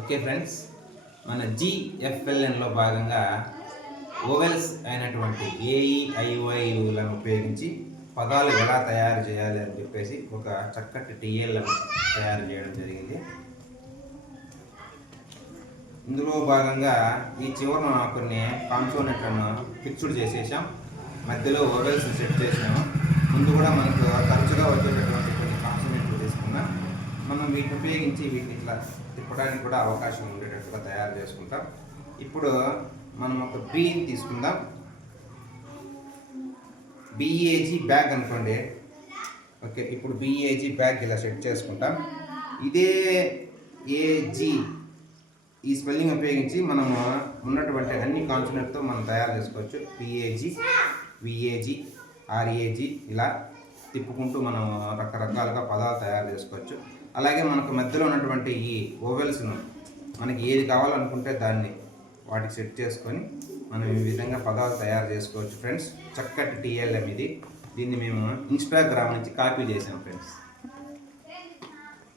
Okay friends, మన జిఎఫ్ఎల్ఎన్లో భాగంగా vowels అయినటువంటి ఏఈఐఓఐలను ఉపయోగించి పదాలు ఎలా తయారు చేయాలి అని చెప్పేసి ఒక చక్కటి టీఎల్ఎం తయారు చేయడం జరిగింది. ఇందులో భాగంగా ఈ చివరన కొన్ని కాన్సోనెంట్లను ఫిక్స్డ్ చేసేసాం, మధ్యలో ఓవెల్స్ సెట్ చేసాము. ముందు కూడా మనకు తరచుగా వచ్చేటటువంటి కొన్ని కాన్సోనెంట్లు తీసుకున్నాం. మనం వీటిని ఉపయోగించి వీటిని ఇట్లా తిప్పడానికి కూడా అవకాశం ఉండేటట్టుగా తయారు చేసుకుంటాం. ఇప్పుడు మనం ఒక బీని తీసుకుందాం. బిఏజీ బ్యాగ్ అనుకోండి. ఓకే, ఇప్పుడు బిఏజీ బ్యాగ్ ఇలా సెట్ చేసుకుంటాం. ఇదే ఏజీ ఈ స్పెల్లింగ్ ఉపయోగించి మనము ఉన్నటువంటి అన్ని కాన్సోనెంట్తో మనం తయారు చేసుకోవచ్చు. పిఏజీ, విఏజీ, ఆర్ఏజీ ఇలా తిప్పుకుంటూ మనం రకరకాలుగా పదాలు తయారు చేసుకోవచ్చు. అలాగే మనకు మధ్యలో ఉన్నటువంటి ఈ ఓవెల్స్ను మనకి ఏది కావాలనుకుంటే దాన్ని వాటికి సెట్ చేసుకొని మనం ఈ విధంగా పదాలు తయారు చేసుకోవచ్చు ఫ్రెండ్స్. చక్కటి టీఎల్ఎం ఇది. దీన్ని మేము ఇన్స్టాగ్రామ్ నుంచి కాపీ చేసాం ఫ్రెండ్స్.